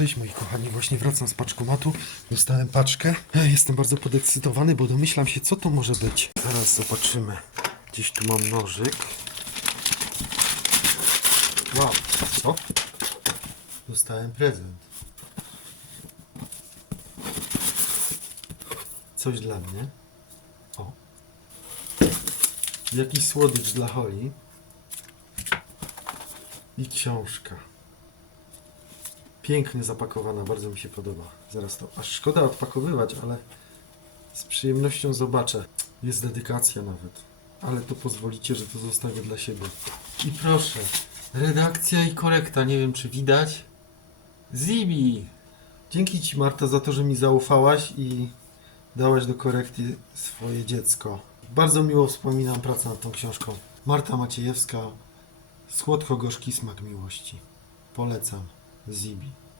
Cześć moi kochani, właśnie wracam z paczkomatu. Dostałem paczkę. Jestem bardzo podekscytowany, bo domyślam się, co to może być. Zaraz zobaczymy. Gdzieś tu mam nożyk. Wow, co? Dostałem prezent. Coś dla mnie. O. Jakiś słodycz dla Holi. I książka. Pięknie zapakowana, bardzo mi się podoba. Zaraz to. Aż szkoda odpakowywać, ale z przyjemnością zobaczę. Jest dedykacja nawet. Ale to pozwolicie, że to zostawię dla siebie. I proszę, redakcja i korekta. Nie wiem, czy widać. Zibi! Dzięki Ci, Marta, za to, że mi zaufałaś i dałaś do korekty swoje dziecko. Bardzo miło wspominam pracę nad tą książką. Marta Maciejewska, Słodko-gorzki smak miłości. Polecam. Zibi.